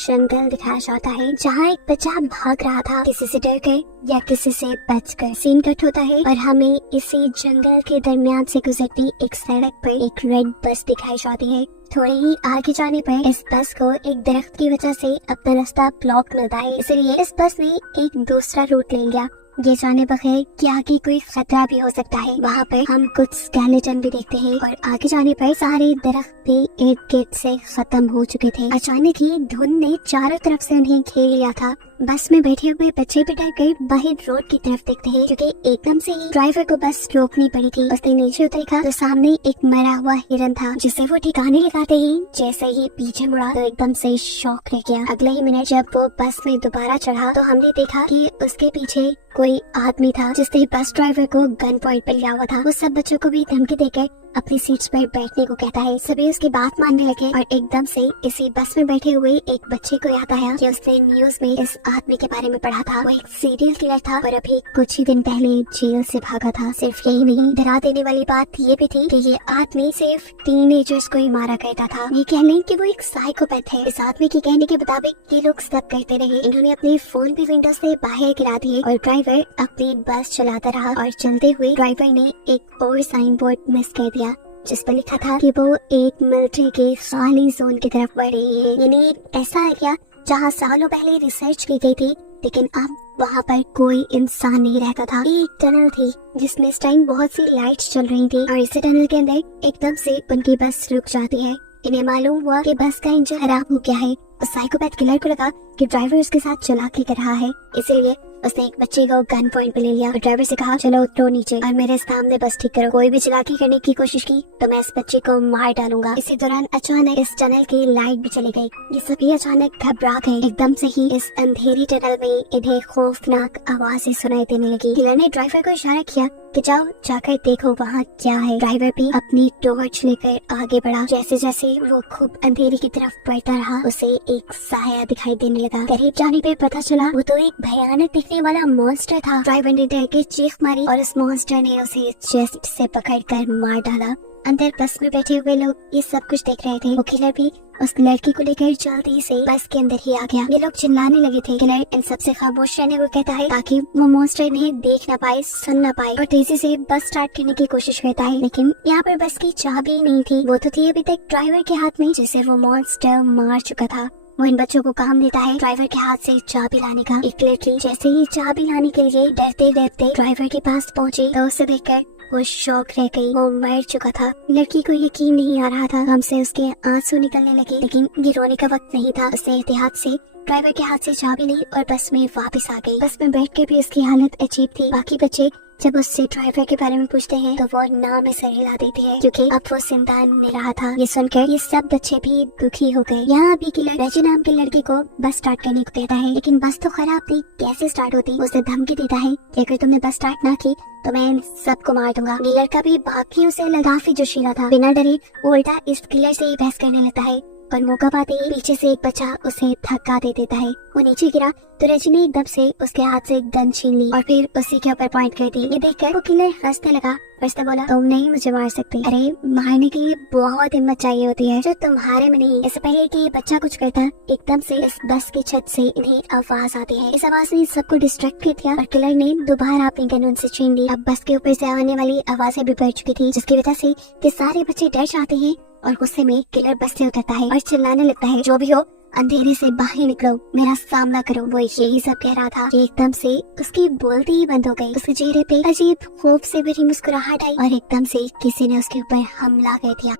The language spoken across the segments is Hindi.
जंगल दिखाया जाता है जहाँ एक बच्चा भाग रहा था किसी से डर कर या किसी से बचकर। सीन कट होता है और हमें इसी जंगल के दरमियान से गुजरती एक सड़क पर एक रेड बस दिखाई जाती है। थोड़े ही आगे जाने पर इस बस को एक दरख्त की वजह से अपना रास्ता ब्लॉक मिलता है, इसलिए इस बस ने एक दूसरा रूट ले लिया। ये जाने बगैर कि आगे कोई खतरा भी हो सकता है। वहाँ पर हम कुछ स्केलेटन भी देखते हैं और आगे जाने पर सारे दरख्त भी इर्द गिर्द से खत्म हो चुके थे। अचानक ही धुंध ने चारों तरफ से उन्हें घेर लिया था। बस में बैठे हुए बच्चे भी डर कर बाहर रोड की तरफ देखते हैं, क्योंकि एकदम से ही ड्राइवर को बस रोकनी पड़ी थी। उसने नीचे देखा तो सामने एक मरा हुआ हिरन था, जिसे वो ठिकाने लगाते ही जैसे ही पीछे मुड़ा तो एकदम से शॉक रह गया। अगले ही मिनट जब वो बस में दोबारा चढ़ा तो हमने देखा कि उसके पीछे कोई आदमी था जिसने बस ड्राइवर को गन पॉइंट पर लिया हुआ था। वो सब बच्चों को भी धमकी देकर अपनी सीट्स पर बैठने को कहता है। सभी उसकी बात मानने लगे और एकदम से इसी बस में बैठे हुए एक बच्चे को याद आया कि उसने न्यूज में इस आदमी के बारे में पढ़ा था। वो एक सीरियल किलर था और अभी कुछ ही दिन पहले जेल से भागा था। सिर्फ यही नहीं, डरा देने वाली बात ये भी थी कि ये आदमी सिर्फ टीनेजर्स को ही मारा करता था। ये कह लें कि वो एक साइकोपैथ है। इस आदमी के कहने के मुताबिक ये लोग सब करते रहे। इन्होंने अपने फोन भी विंडो से बाहर गिरा दिए और ड्राइवर अपनी बस चलाता रहा। और चलते हुए ड्राइवर ने एक और साइन बोर्ड मिस कर दिया जिस पर लिखा था कि वो एक मिलिट्री के खाली जोन की तरफ बढ़ रही है। यानी एक ऐसा एरिया जहाँ सालों पहले रिसर्च की गई थी, लेकिन अब वहाँ पर कोई इंसान नहीं रहता था। एक टनल थी जिसमें इस टाइम बहुत सी लाइट्स चल रही थी और इसी टनल के अंदर एकदम से उनकी बस रुक जाती है। इन्हें मालूम हुआ कि बस का इंजन खराब हो गया है। उस साइकोपैथ किलर को लगा कि ड्राइवर उसके साथ चालाकी कर रहा है, इसीलिए उसने एक बच्चे को गन पॉइंट पे ले लिया और ड्राइवर से कहा, चलो उतरो नीचे और मेरे सामने बस ठीक करो। कोई भी चालाकी करने की कोशिश की तो मैं इस बच्चे को मार डालूंगा। इसी दौरान अचानक इस टनल की लाइट भी चली गई। ये सभी अचानक घबरा गए। एकदम से ही इस अंधेरी टनल में इन्हें खौफनाक आवाजें सुनाई देने लगी। किलर ने ड्राइवर को इशारा किया कि जाओ जाकर देखो वहाँ क्या है। ड्राइवर भी अपनी टॉर्च लेकर आगे बढ़ा। जैसे जैसे वो खूब अंधेरी की तरफ बढ़ता रहा, उसे एक साया दिखाई देने लगा। करीब जाने पे पता चला वो तो एक भयानक दिखने वाला मॉन्स्टर था। ड्राइवर ने डर के चीख मारी और उस मॉन्स्टर ने उसे चेस्ट से पकड़कर मार डाला। अंदर बस में बैठे हुए लोग ये सब कुछ देख रहे थे। वो किलर भी उस लड़की को लेकर जल्दी से बस के अंदर ही आ गया। ये लोग चिल्लाने लगे थे। किलर इन सबसे खामोश रहने को कहता है ताकि वो मॉन्स्टर इन्हें देख ना पाए, सुन ना पाए, और तेजी से बस स्टार्ट करने की कोशिश करता है। लेकिन यहाँ पर बस की चाबी नहीं थी। वो तो थी अभी तक ड्राइवर के हाथ में, जिसे वो मॉन्स्टर मार चुका था। वो इन बच्चों को काम देता है ड्राइवर के हाथ से चाबी लाने का। एक लड़की जैसे ही चाबी लाने के लिए डरते डरते ड्राइवर के पास पहुंची तो उसे देखकर वो शौक रह गई। वो मर चुका था। लड़की को यकीन नहीं आ रहा था। हमसे उसके आंसू निकलने लगे, लेकिन ये रोने का वक्त नहीं था। उसने एहतियात से ड्राइवर के हाथ से चाबी ली और बस में वापस आ गई। बस में बैठकर भी उसकी हालत अजीब थी। बाकी बच्चे जब उससे ड्राइवर के बारे में पूछते हैं तो वो नाम में सर हिला देती है, क्योंकि अब वो जिंदा नहीं रहा था। ये सुनकर ये सब बच्चे भी दुखी हो गए। यहाँ अभी किलर रजी नाम के लड़के को बस स्टार्ट करने को कहता है, लेकिन बस तो खराब थी, कैसे स्टार्ट होती। उसे धमकी देता है कि अगर तुमने बस स्टार्ट ना की तो मैं इन सबको मार दूंगा। ये लड़का भी बाकी उसे काफी जोशीला था। बिना डरे वो उल्टा इस किलर से ही बहस करने लगता है और मौका पाते ही पीछे से एक बच्चा उसे धक्का दे देता है। वो नीचे गिरा तो रजी ने एकदम से उसके हाथ से गन छीन ली और फिर उसी के ऊपर पॉइंट कर दी। ये देखकर वो किलर हंसने लगा और उसने बोला, तुम नहीं मुझे मार सकते। अरे मारने के लिए बहुत हिम्मत चाहिए होती है जो तुम्हारे में नहीं। इससे पहले कि ये बच्चा कुछ करता, एकदम से इस बस की छत से इन्हें आवाज आती है। इस आवाज ने सबको डिस्ट्रैक्ट कर दिया और किलर ने दोबारा अपनी गन उनसे छीन ली। अब बस के ऊपर से आने वाली आवाजें भी बढ़ चुकी थी, जिसकी वजह से कि सारे बच्चे डर जाते हैं और गुस्से में किलर बस से उतरता है और चिल्लाने लगता है, जो भी हो अंधेरे से बाहर निकलो, मेरा सामना करो। वो यही सब कह रहा था कि एकदम से उसकी बोलती ही बंद हो गई। उसके चेहरे पे अजीब खौफ से भरी मुस्कुराहट आई और एकदम से किसी ने उसके ऊपर हमला कर दिया।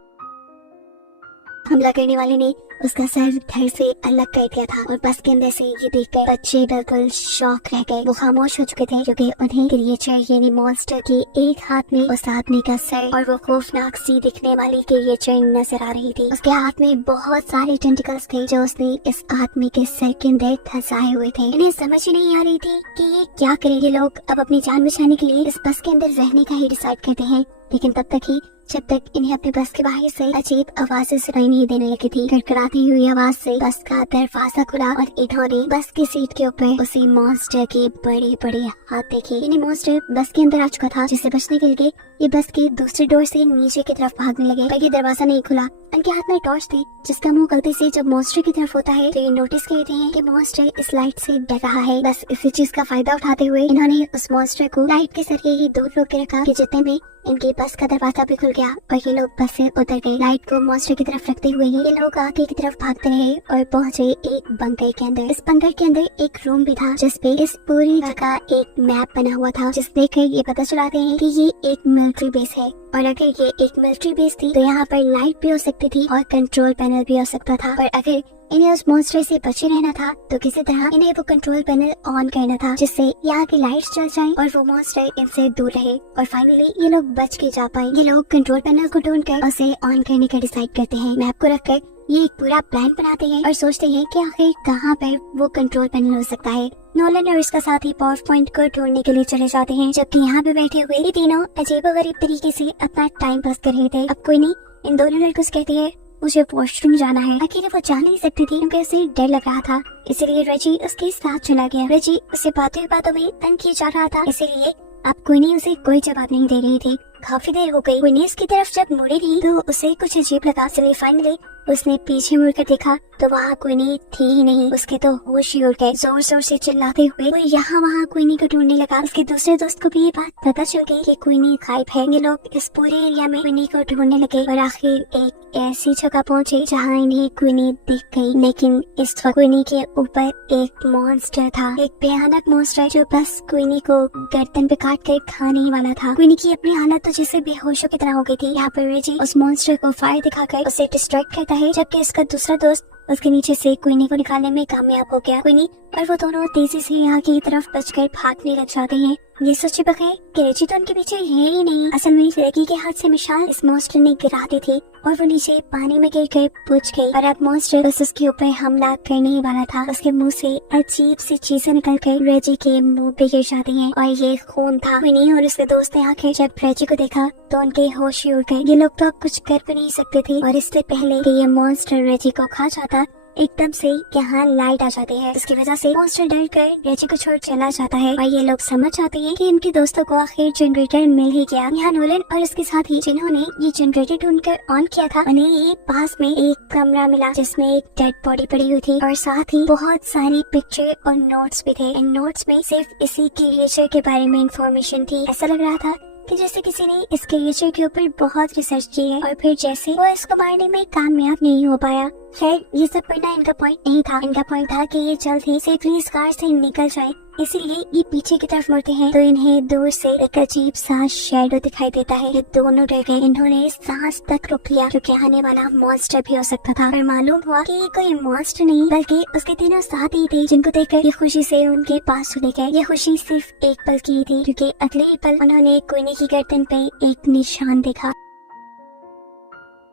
हमला करने वाले ने उसका सर धड़ से अलग कर दिया था और बस के अंदर से ये देखकर बच्चे बिल्कुल शॉक रह गए। वो खामोश हो चुके थे क्योंकि उन्हें क्रिएचर यानी मॉन्स्टर के एक हाथ में उस आदमी का सर और वो खौफनाक सी दिखने वाली क्रिएचर नजर आ रही थी। उसके हाथ में बहुत सारे टेंटिकल्स थे जो उसने इस आदमी के सर के अंदर धंसाए हुए थे। इन्हें समझ ही नहीं आ रही थी कि ये क्या करेंगे। लोग अब अपनी जान बचाने के लिए इस बस के अंदर रहने का ही डिसाइड करते हैं, लेकिन तब तक ही जब तक इन्हें अपने बस के बाहर से अजीब आवाजें सुनाई नहीं देने लगी थी। कड़कड़ाती हुई आवाज से बस का दरवाजा खुला और इन्होंने बस की सीट के ऊपर उसी मॉन्स्टर के बड़े बड़े हाथ देखे। इन्हें मॉन्स्टर बस के अंदर आ चुका था, जिससे बचने के लिए ये बस के दूसरे डोर से नीचे की तरफ भागने लगे, पर ये दरवाजा नहीं खुला उनके हाथ में टॉर्च थी जिसका मुंह गलती से जब मॉन्स्टर की तरफ होता है तो ये नोटिस करते हैं कि मॉन्स्टर इस लाइट से डर रहा है। बस इसी चीज का फायदा उठाते हुए इन्होंने उस मॉन्स्टर को लाइट के जरिए ही दूर रोक के रखा कि जितने में इनके बस का दरवाजा भी खुल गया और ये लोग बस से उतर गए। लाइट को मॉन्स्टर की तरफ रखते हुए ये लोग आगे की तरफ भागते रहे और पहुंचे एक बंकर के अंदर। इस बंकर के अंदर एक रूम भी था जिसपे इस पूरी जगह एक मैप बना हुआ था, जिस देखकर ये पता चलाते हैं कि ये एक मिलिट्री बेस है और अगर ये एक मिलिट्री बेस थी तो यहाँ पर लाइट भी हो सकती थी और कंट्रोल पैनल भी हो सकता था। और अगर इन्हें उस मॉन्स्टर से बचे रहना था तो किसी तरह इन्हें वो कंट्रोल पैनल ऑन करना था जिससे यहाँ की लाइट्स जल जाएं और वो मॉन्स्टर इनसे दूर रहे और फाइनली ये लोग बच के जा पाए। ये लोग कंट्रोल पैनल को ढूंढकर उसे ऑन करने का डिसाइड करते हैं। मैप को रखकर ये एक पूरा प्लान बनाते हैं और सोचते हैं कि आखिर कहाँ पर वो कंट्रोल पैनल हो सकता है। नोलन और उसका साथी पावर पॉइंट को ढूंढने के लिए चले जाते हैं, जबकि यहाँ पे बैठे हुए ये तीनों अजीबोगरीब तरीके से अपना टाइम पास कर रहे थे। अब कोई नहीं, इन दोनों लड़कों से कहती है मुझे वॉशरूम जाना है। आखिर वो जा नहीं सकती थी क्योंकि उसे डर लग रहा था, इसीलिए रेजी उसके साथ चला गया। रेजी उसे बातों में तंग किया जा रहा था, इसीलिए अब क्वीनी उसे कोई जवाब नहीं दे रही थी। काफी देर हो गई। क्वीनी उसकी तरफ जब मुड़ी थी तो उसे कुछ अजीब लगा, इसलिए फाइनली उसने पीछे मुड़कर देखा तो वहाँ क्वीनी थी ही नहीं। उसके तो होश ही उड़ गए। जोर जोर से चिल्लाते हुए वो यहाँ वहाँ क्वीनी को ढूंढने लगा। उसके दूसरे दोस्त को भी ये बात पता चल गई कि क्वीनी गायब है। ये लोग इस पूरे एरिया में क्वीनी को ढूंढने लगे और आखिर एक ऐसी जगह पहुँचे जहाँ इन्हें क्वीनी दिख गई। लेकिन इस वक्त क्वीनी के ऊपर एक मॉन्स्टर था, एक भयानक मॉन्स्टर जो बस क्वीनी को गर्दन पे काट कर खाने ही वाला था। क्वीनी की अपनी हालत तो जैसे बेहोशों की तरह हो गई थी। यहाँ पर रेजी उस मॉन्स्टर को फायर दिखाकर उसे डिस्ट्रैक्ट करता है, जबकि उसका दूसरा दोस्त उसके नीचे से क्वीनी को निकालने में कामयाब हो गया। क्वीनी और वो दोनों तेजी से यहाँ की तरफ बचकर भागने लग जाते हैं। ये सोचे बगैर कि रेजी तो उनके पीछे है ही नहीं। असल में लड़की के हाथ से मिसाल इस मॉन्स्टर ने गिरा दी थी और वो नीचे पानी में गिर कर बुझ गई और अब मॉन्स्टर बस उसके ऊपर हमला करने ही वाला था। उसके मुंह से अजीब सी चीजें निकल कर रेजी के मुंह पे गिर जाती हैं और ये खून था। क्वीनी और उसके दोस्त ने आखिर जब रेजी को देखा तो उनके होश ही उड़ गए। ये लोग तो अब कुछ कर भी नहीं सकते थे और इससे पहले कि ये मॉन्स्टर रेजी को खा जाता एकदम से यहाँ लाइट आ जाती है, जिसकी वजह से मॉन्स्टर डर कर रेजी को छोड़ चला जाता है और ये लोग समझ जाते हैं कि इनके दोस्तों को आखिर जनरेटर मिल ही गया। यहाँ नोलन और उसके साथी जिन्होंने ये जनरेटर ढूंढकर ऑन किया था उन्हें ये पास में एक कमरा मिला जिसमें एक डेड बॉडी पड़ी हुई थी और साथ ही बहुत सारी पिक्चर और नोट्स भी थे। इन नोट्स में सिर्फ इसी क्रिएचर के बारे में इंफॉर्मेशन थी। ऐसा लग रहा था कि जैसे किसी ने इस क्रिएचर के ऊपर बहुत रिसर्च की है और फिर जैसे वो इसको मारने में कामयाब नहीं हो पाया। खैर ये सब पढ़ना इनका पॉइंट नहीं था। इनका पॉइंट था कि ये जल्द ही सेफली इस कार से निकल जाए, इसीलिए ये पीछे की तरफ मुड़ते हैं तो इन्हें दूर से एक अजीब सा शैडो दिखाई देता है। ये दोनों डर गए। इन्होंने सांस तक रोक लिया क्योंकि आने वाला मॉन्स्टर भी हो सकता था। पर मालूम हुआ कि ये कोई मॉन्स्टर नहीं बल्कि उसके तीनों साथी थे, जिनको देखकर ये खुशी से उनके पास चले गए। ये खुशी सिर्फ एक पल की थी क्योंकि अगले ही पल उन्होंने क्वीनी की गर्दन पे एक निशान देखा।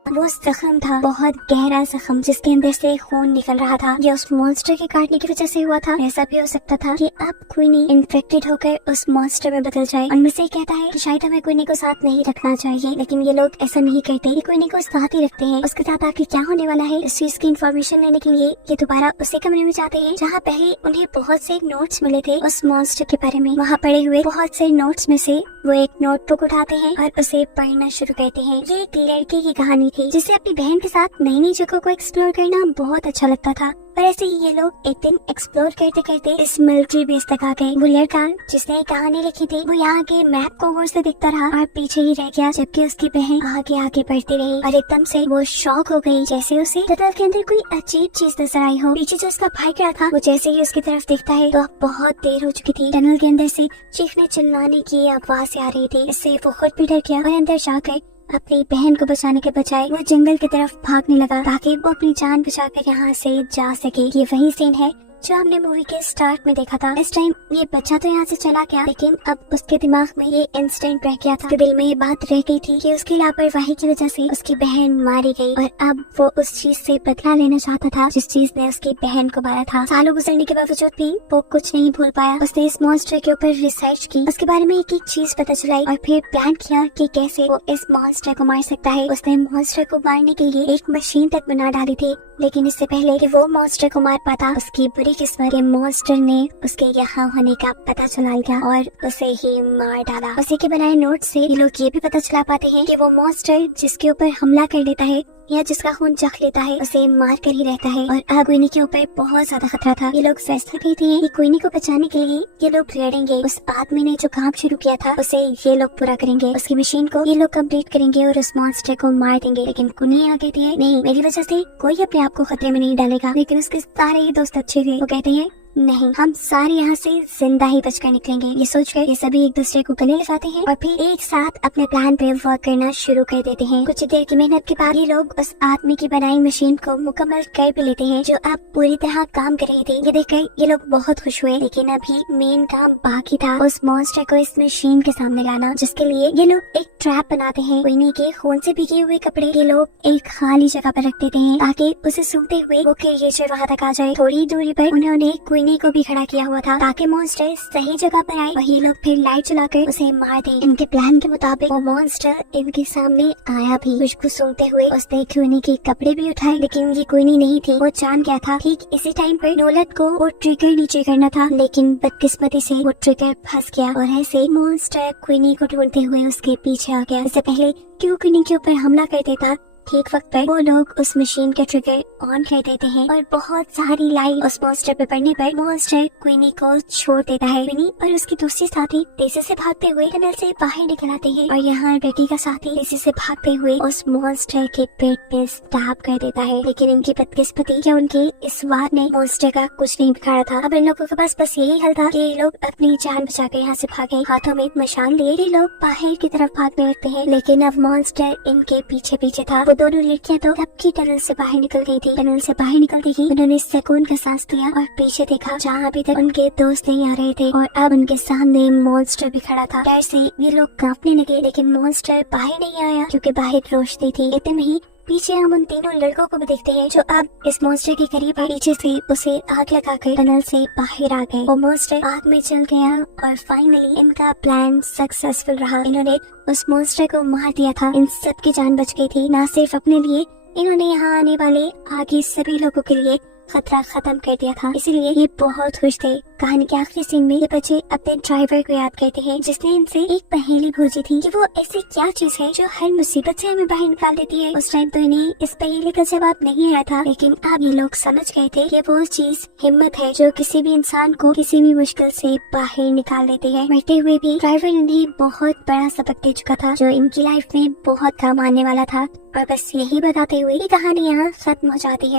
वो जख्म था, बहुत गहरा जख्म जिसके अंदर से खून निकल रहा था। ये उस मॉन्स्टर के काटने की वजह से हुआ था। ऐसा भी हो सकता था कि अब क्वीनी इन्फेक्टेड होकर उस मॉन्स्टर में बदल जाए। उनमें से कहता है कि शायद हमें क्वीनी को साथ नहीं रखना चाहिए, लेकिन ये लोग ऐसा नहीं करते। ये क्वीनी को साथ ही रखते हैं। उसके साथ आखिर क्या होने वाला है इस चीज की इन्फॉर्मेशन लेने के लिए ये दोबारा उसी कमरे में जाते हैं जहाँ पहले उन्हें बहुत से नोट्स मिले थे उस मॉन्स्टर के बारे में। वहाँ पड़े हुए बहुत से नोट्स में से वो एक नोटबुक उठाते हैं और उसे पढ़ना शुरू करते हैं। ये एक लड़के की कहानी थी जिसे अपनी बहन के साथ नई नई जगहों को एक्सप्लोर करना बहुत अच्छा लगता था। पर ऐसे ही ये लोग एक दिन एक्सप्लोर करते करते इस मिलिट्री बेस तक आ गए। वो लड़का जिसने कहानी लिखी थी वो यहाँ के मैप को गौर से देखता रहा और पीछे ही रह गया, जबकि उसकी बहन आगे आगे बढ़ती रही और एकदम से वो शॉक हो गई जैसे उसे टनल के अंदर कोई अजीब चीज नजर आई हो। पीछे जो उसका भाई खड़ा था वो जैसे ही उसकी तरफ देखता है तो अब बहुत देर हो चुकी थी। टनल के अंदर से चीखने चिल्लाने की आवाज आ रही थी। इससे वो खुद भी डर गया और अंदर जाकर अपनी बहन को बचाने के बजाय वो जंगल की तरफ भागने लगा ताकि वो अपनी जान बचाकर यहाँ से जा सके। ये वही सीन है जो हमने मूवी के स्टार्ट में देखा था। इस टाइम ये बच्चा तो यहाँ से चला गया, लेकिन अब उसके दिमाग में ये इंसिडेंट रह गया था। उसके दिल में ये बात रह गई थी कि उसकी लापरवाही की वजह से उसकी बहन मारी गई और अब वो उस चीज से बदला लेना चाहता था जिस चीज ने उसकी बहन को मारा था। सालों गुजरने के बावजूद भी वो कुछ नहीं भूल पाया। उसने इस मॉन्स्टर के ऊपर रिसर्च की, उसके बारे में एक एक चीज पता चलाई और फिर प्लान किया कि कैसे वो इस मॉन्स्टर को मार सकता है। उसने मॉन्स्टर को मारने के लिए एक मशीन तक बना डाली थी, लेकिन इससे पहले कि वो मॉन्स्टर को मार पाता उसकी बुरी किस्मत के मॉन्स्टर ने उसके यहाँ होने का पता चला लिया और उसे ही मार डाला। उसी के बनाए नोट से ये लोग ये भी पता चला पाते हैं कि वो मॉन्स्टर जिसके ऊपर हमला कर देता है या जिसका खून चख लेता है उसे मार कर ही रहता है। और अब क्वीनी के ऊपर बहुत ज्यादा खतरा था। ये लोग फैसला करते हैं कि क्वीनी को बचाने के लिए ये लोग लड़ेंगे। उस आदमी ने जो काम शुरू किया था उसे ये लोग पूरा करेंगे। उसकी मशीन को ये लोग कंप्लीट करेंगे और उस मॉन्स्टर को मार देंगे। लेकिन क्वीनी आ कहती है नहीं, मेरी वजह से कोई अपने आप को खतरे में नहीं डालेगा। लेकिन उसके सारे ही दोस्त अच्छे थे। वो कहते हैं नहीं, हम सारे यहाँ से जिंदा ही बचकर निकलेंगे। ये सोचकर ये सभी एक दूसरे को गले लगाते हैं और फिर एक साथ अपने प्लान पे वर्क करना शुरू कर देते हैं। कुछ देर की मेहनत के बाद ये लोग उस आदमी की बनाई मशीन को मुकम्मल कर भी लेते हैं जो अब पूरी तरह काम कर रही थी। ये देखकर ये लोग बहुत खुश हुए। लेकिन अभी मेन काम बाकी था, उस मॉन्स्टर को इस मशीन के सामने लाना, जिसके लिए ये लोग एक ट्रैप बनाते हैं। क्वीनी के खून से भीगे हुए कपड़े ये लोग एक खाली जगह पर रख देते हैं ताकि उसे सूंघते हुए वो क्रिएचर वहाँ तक आ जाए। थोड़ी दूरी पर उन्होंने क्वीनी को भी खड़ा किया हुआ था ताकि मॉन्स्टर सही जगह पर आए। वही लोग फिर लाइट जलाकर उसे मार दें। इनके प्लान के मुताबिक वो मॉन्स्टर इनके सामने आया भी। खुशबू सूंघते हुए उसने क्वीनी के कपड़े भी उठाए, लेकिन ये क्वीनी नहीं थी। वो जान गया था ठीक इसी टाइम पर नोलत को वो ट्रिगर नीचे करना था, लेकिन बदकिस्मती से वो ट्रिगर फंस गया और ऐसे मॉन्स्टर क्वीनी को ढूंढते हुए उसके पीछे आ गया। इससे पहले क्यों क्वीनी के ऊपर हमला कर देता, ठीक वक्त पर वो लोग उस मशीन के ट्रिगर ऑन कर देते हैं और बहुत सारी लाइट उस मॉन्स्टर पे पड़ने पर मॉन्स्टर क्वीनी को छोड़ देता है। क्वीनी और उसकी दूसरी साथी तेजी से भागते हुए टनल से बाहर निकल आते हैं और यहाँ बेटी का साथी तेजी से भागते हुए उस मॉन्स्टर के पेट पे स्टैब कर देता है। लेकिन इनकी बदकिस्मती क्या उनके इस वार ने मॉन्स्टर का कुछ नहीं बिगाड़ा था। अब इन लोगों के पास बस यही हल था कि ये लोग अपनी जान बचाकर यहाँ से भागे। हाथों में मशाल लिए ये लोग बाहर की तरफ भागने लगते हैं। लेकिन अब मॉन्स्टर इनके पीछे पीछे था। दोनों लड़कियां तो तब की टनल से बाहर निकल गई थी। टनल से बाहर निकलते ही उन्होंने सुकून का सांस लिया और पीछे देखा जहाँ अभी तक उनके दोस्त नहीं आ रहे थे और अब उनके सामने मॉन्स्टर भी खड़ा था। डर से ये लोग कांपने लगे, लेकिन मॉन्स्टर बाहर नहीं आया क्योंकि बाहर रोशनी थी। इतने में ही पीछे हम उन तीनों लड़कों को भी देखते हैं जो अब इस मॉन्स्टर के करीब आए। पीछे से उसे आग लगाकर टनल से बाहर आ गए। वो मॉन्स्टर आग में जल गया और फाइनली इनका प्लान सक्सेसफुल रहा। इन्होंने उस मॉन्स्टर को मार दिया था। इन सब की जान बच गई थी। न सिर्फ अपने लिए, इन्होंने यहाँ आने वाले आगे सभी लोगों के लिए खतरा खत्म कर दिया था। इसीलिए ये बहुत खुश थे। कहानी के आखिरी सीन में ये बच्चे अपने ड्राइवर को याद करते हैं जिसने इनसे एक पहेली पूछी थी कि वो ऐसी क्या चीज है जो हर मुसीबत से हमें बाहर निकाल देती है। उस टाइम तो इन्हें इस पहेली का जवाब नहीं आया था, लेकिन अब ये लोग समझ गए थे कि वो चीज हिम्मत है जो किसी भी इंसान को किसी भी मुश्किल से बाहर निकाल देती है। मरते हुए भी ड्राइवर इन्हें बहुत बड़ा सबक दे चुका था जो इनकी लाइफ में बहुत काम आने वाला था। और बस यही बताते हुए ये कहानी यहाँ खत्म हो जाती है।